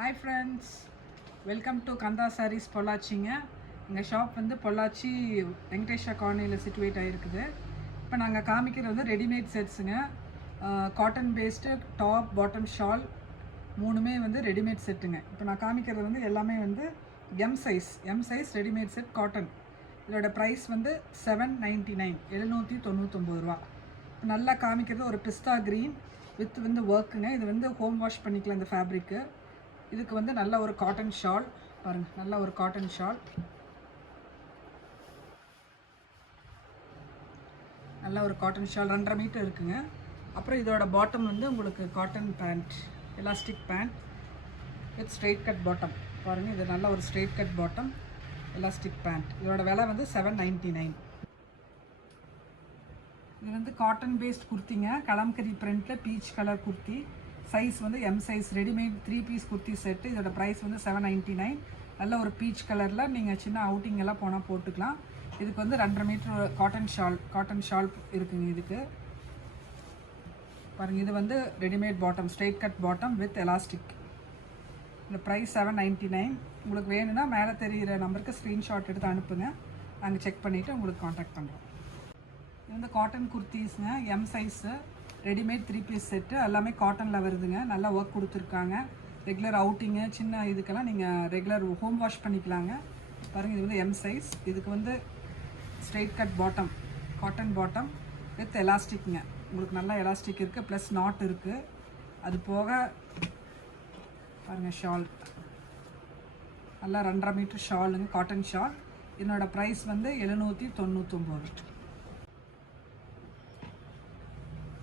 Hi friends, welcome to Kanda Sarees பொள்ளாச்சிங்க. எங்கள் shop வந்து பொள்ளாச்சி வெங்கடேஷா காலனியில் சிட்டுவேட் ஆகிருக்குது. இப்போ நாங்கள் காமிக்கிறது வந்து ரெடிமேட் செட்ஸுங்க. Cotton based top bottom shawl மூணுமே வந்து ரெடிமேட் செட்டுங்க. இப்போ நான் காமிக்கிறது வந்து எல்லாமே வந்து M size readymade set cotton. இதோட ப்ரைஸ் வந்து $799 799 நல்லா காமிக்கிறது ஒரு பிஸ்தா க்ரீன் வித் வந்து ஒர்க்குங்க. இது வந்து ஹோம் வாஷ் பண்ணிக்கலாம் இந்த ஃபேப்ரிக்கு. இதுக்கு வந்து நல்ல ஒரு காட்டன் ஷால் பாருங்கள், நல்ல ஒரு காட்டன் ஷால், நல்ல ஒரு காட்டன் ஷால் 2.5 மீட்டர் இருக்குங்க. அப்புறம் இதோட பாட்டம் வந்து உங்களுக்கு cotton pant, elastic band with straight cut bottom பாருங்கள். இது நல்ல ஒரு straight cut bottom elastic band. இதோட விலை வந்து $799. இது வந்து காட்டன் பேஸ்ட் குர்த்திங்க, கலம்கரி பிரிண்டில் பீச் கலர் குர்த்தி. சைஸ் வந்து M size readymade 3 piece kurti set. இதோட ப்ரைஸ் வந்து $799. நல்ல ஒரு பீச் கலரில் நீங்கள் சின்ன அவுட்டிங் எல்லாம் போனால் போட்டுக்கலாம். இதுக்கு வந்து 2.5 மீட்டர் காட்டன் ஷால் இருக்குங்க. இதுக்கு பாருங்கள், இது வந்து readymade bottom, straight cut bottom with elastic. இந்த ப்ரைஸ் $799. உங்களுக்கு வேணும்னா மேலே தெரிகிற நம்பருக்கு ஸ்க்ரீன்ஷாட் எடுத்து அனுப்புங்க, நாங்கள் செக் பண்ணிவிட்டு உங்களுக்கு காண்டாக்ட் பண்ணுறோம். இது வந்து காட்டன் குர்த்திஸ்ங்க, M size readymade 3 piece set. எல்லாமே காட்டனில் வருதுங்க. நல்லா ஒர்க் கொடுத்துருக்காங்க. ரெகுலர் அவுட்டிங்கு சின்ன இதுக்கெல்லாம் நீங்கள் ரெகுலர் ஹோம் வாஷ் பண்ணிக்கலாங்க. பாருங்கள், இது வந்து எம் சைஸ். இதுக்கு வந்து straight cut bottom, cotton bottom with எலாஸ்டிக்ங்க. உங்களுக்கு நல்லா எலாஸ்டிக் இருக்குது, ப்ளஸ் நாட் இருக்குது. அது போக பாருங்கள் ஷால், நல்லா 2.5 மீட்டர் ஷாலுங்க, காட்டன் ஷால். இதனோட ப்ரைஸ் வந்து $799.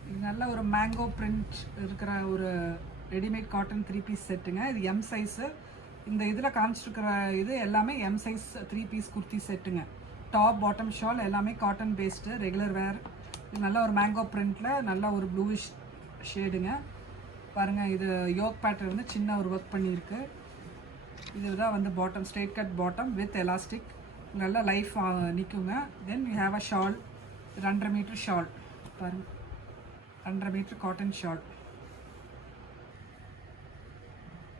இது நல்ல ஒரு மேங்கோ பிரிண்ட் இருக்கிற ஒரு ரெடிமேட் காட்டன் 3 பீஸ் செட்டுங்க. இது எம் சைஸு. இந்த இதில் காமிச்சிருக்கிற இது எல்லாமே எம் சைஸ் 3 பீஸ் குர்த்தி செட்டுங்க. டாப் பாட்டம் ஷால் எல்லாமே காட்டன் பேஸ்டு ரெகுலர் வேர். இது நல்ல ஒரு மேங்கோ பிரிண்டில் நல்ல ஒரு ப்ளூயிஷ் ஷேடுங்க. பாருங்கள், இது யோக் பேட்டர்ன் வந்து சின்ன ஒரு ஒர்க் பண்ணியிருக்கு. இதுதான் வந்து bottom, straight cut bottom with elastic. நல்லா லைஃப் நிற்குங்க. Then you have a shawl, 2.5 metre shawl பாருங்கள், 2.5 மீட்டர் காட்டன் ஷால்.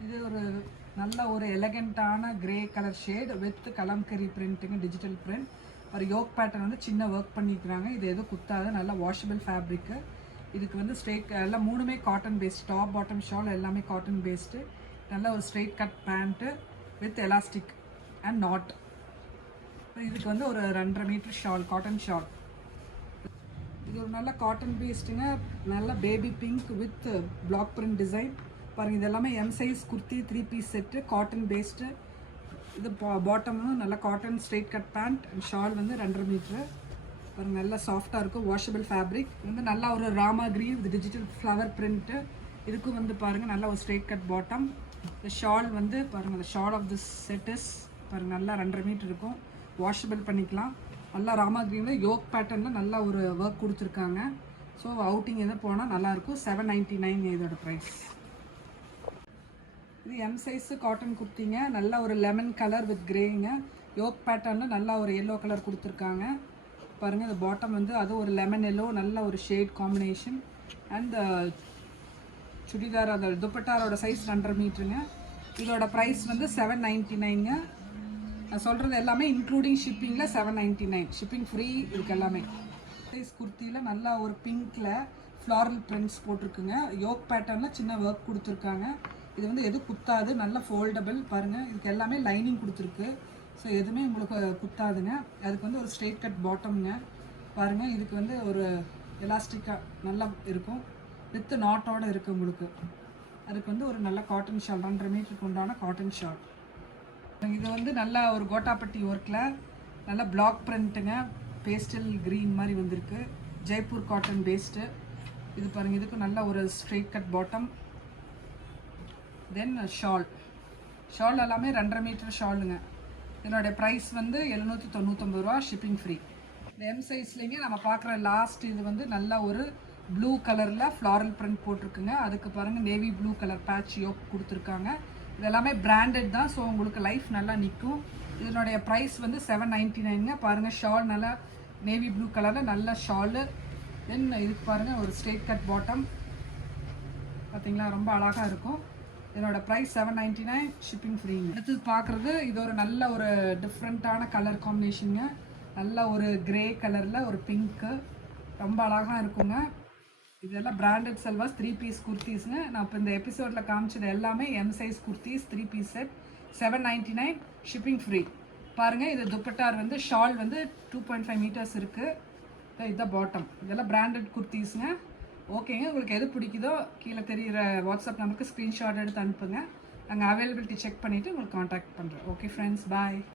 இது ஒரு நல்ல ஒரு எலகண்ட்டான grey colour shade with Kalamkari பிரிண்ட்டுங்க, டிஜிட்டல் பிரிண்ட். ஒரு யோக் பேட்டர்ன் வந்து சின்ன ஒர்க் பண்ணிக்கிறாங்க. இது எதுவும் குத்தாது, நல்ல வாஷபிள் ஃபேப்ரிக்கு. இதுக்கு வந்து ஸ்ட்ரெயிட் எல்லாம் மூணுமே cotton based, top bottom shawl எல்லாமே காட்டன் பேஸ்டு. நல்ல ஒரு straight cut pant with elastic and knot. இதுக்கு வந்து ஒரு 2.5 மீட்டர் ஷால், காட்டன் ஷால். இது ஒரு நல்ல காட்டன் பேஸ்ட்டுங்க, நல்ல baby pink with black print design. பாருங்கள், இது எல்லாமே M size kurti 3 piece set, cotton based. இது பாட்டமும் நல்ல cotton straight cut pant and shawl வந்து 2.5 மீட்ரு. பாருங்கள், நல்லா சாஃப்டாக இருக்கும், வாஷபிள் ஃபேப்ரிக். வந்து நல்லா ஒரு Rama green with digital flower print. இதுக்கும் வந்து பாருங்கள் நல்ல ஒரு ஸ்ட்ரெயிட் கட் பாட்டம். இந்த ஷால் வந்து பாருங்கள், இந்த ஷால் ஆஃப் திஸ் செட்டஸ் பாருங்கள், நல்லா 2.5 மீட்டர் இருக்கும், வாஷபிள் பண்ணிக்கலாம். நல்லா ராமா க்ரீனில் யோக் பேட்டர்னில் நல்லா ஒரு ஒர்க் கொடுத்துருக்காங்க. ஸோ அவுட்டிங் எதாவது போனால் நல்லாயிருக்கும். $799 இதோட ப்ரைஸ். இது எம் சைஸு காட்டன் குர்த்திங்க, நல்ல ஒரு லெமன் கலர் வித் கிரேங்க. யோக் பேட்டர்னில் நல்லா ஒரு எல்லோ கலர் கொடுத்துருக்காங்க. பாருங்கள், இந்த பாட்டம் வந்து அது ஒரு லெமன் எல்லோ, நல்ல ஒரு ஷேட் காம்பினேஷன். அண்ட் சுடிதார் அந்த துப்பட்டாரோட சைஸ் 2.5 மீட்டருங்க. இதோட ப்ரைஸ் வந்து $799ங்க. நான் சொல்கிறது எல்லாமே இன்க்ளூடிங் ஷிப்பிங்கில் $799, ஷிப்பிங் ஃப்ரீ. இதுக்கு எல்லாமே சைஸ் குர்த்தியில் நல்லா ஒரு பிங்க்கில் ஃப்ளாரல் பிரிண்ட்ஸ் போட்டிருக்குங்க. யோக் பேட்டர்னில் சின்ன ஒர்க் கொடுத்துருக்காங்க. இது வந்து எதுவும் குத்தாது, நல்ல ஃபோல்டபிள். பாருங்கள், இதுக்கு எல்லாமே லைனிங் கொடுத்துருக்கு. ஸோ எதுவுமே உங்களுக்கு குத்தாதுங்க. அதுக்கு வந்து ஒரு ஸ்ட்ரெயிட் கட் பாட்டம்ங்க. பாருங்கள், இதுக்கு வந்து ஒரு எலாஸ்டிக்காக நல்லா இருக்கும், வித் நாட்டோடு இருக்குது உங்களுக்கு. அதுக்கு வந்து ஒரு நல்ல காட்டன் ஷால், 2.5 மீட்டருக்கு உண்டான காட்டன் ஷால். இது வந்து நல்லா ஒரு கோட்டாப்பட்டி ஒர்க்கில் நல்லா பிளாக் பிரிண்ட்டுங்க, பேஸ்டல் க்ரீன் மாதிரி வந்திருக்கு, ஜெய்ப்பூர் காட்டன் பேஸ்ட்டு. இது பாருங்கள், இதுக்கு நல்ல ஒரு ஸ்ட்ரெயிட் கட் பாட்டம். தென் ஷால் எல்லாமே 2.5 மீட்டர் ஷாலுங்க. இதனுடைய ப்ரைஸ் வந்து $799, ஷிப்பிங் ஃப்ரீ. இந்த எம் சைஸ்லேங்க நம்ம பார்க்குற லாஸ்ட் இது வந்து நல்ல ஒரு ப்ளூ கலரில் ஃப்ளாரல் பிரிண்ட் போட்டிருக்குங்க. அதுக்கு பாருங்கள் navy blue colour patch yoke கொடுத்துருக்காங்க. இது எல்லாமே பிராண்டட் தான், ஸோ உங்களுக்கு லைஃப் நல்லா நிற்கும். இதனுடைய ப்ரைஸ் வந்து $799ங்க. பாருங்கள், ஷால் நல்லா நேவி ப்ளூ கலரில் நல்ல ஷாலு. தென் இதுக்கு பாருங்கள் ஒரு ஸ்ட்ரெயிட் கட் பாட்டம், பார்த்தீங்களா, ரொம்ப அழகாக இருக்கும். இதோட ப்ரைஸ் $799 ஷிப்பிங் ஃப்ரீங்க. அடுத்தது பார்க்குறது இது ஒரு நல்ல ஒரு டிஃப்ரெண்ட்டான கலர் காம்பினேஷனுங்க. நல்ல ஒரு கிரே கலரில் ஒரு பிங்க்கு, ரொம்ப அழகாக இருக்குங்க. இதெல்லாம் பிராண்டட் செல்வாஸ் 3 பீஸ் குர்த்திஸ்ங்க. நான் இப்போ இந்த எபிசோடில் காமிச்சது எல்லாமே M size kurtis 3 piece set, $799 shipping free. பாருங்கள், இது துப்பட்டார் வந்து ஷால் வந்து 2.5 மீட்டர்ஸ் இருக்குது. இதுதான் பாட்டம். இதெல்லாம் பிராண்டட் குர்த்திஸ்ங்க. ஓகேங்க, உங்களுக்கு எது பிடிக்குதோ கீழே தெரிகிற வாட்ஸ்அப் நம்பருக்கு ஸ்க்ரீன்ஷாட் எடுத்து அனுப்புங்க. நாங்கள் அவைலபிலிட்டி செக் பண்ணிவிட்டு உங்களுக்கு காண்டாக்ட் பண்ணுறோம். ஓகே ஃப்ரெண்ட்ஸ், பாய்.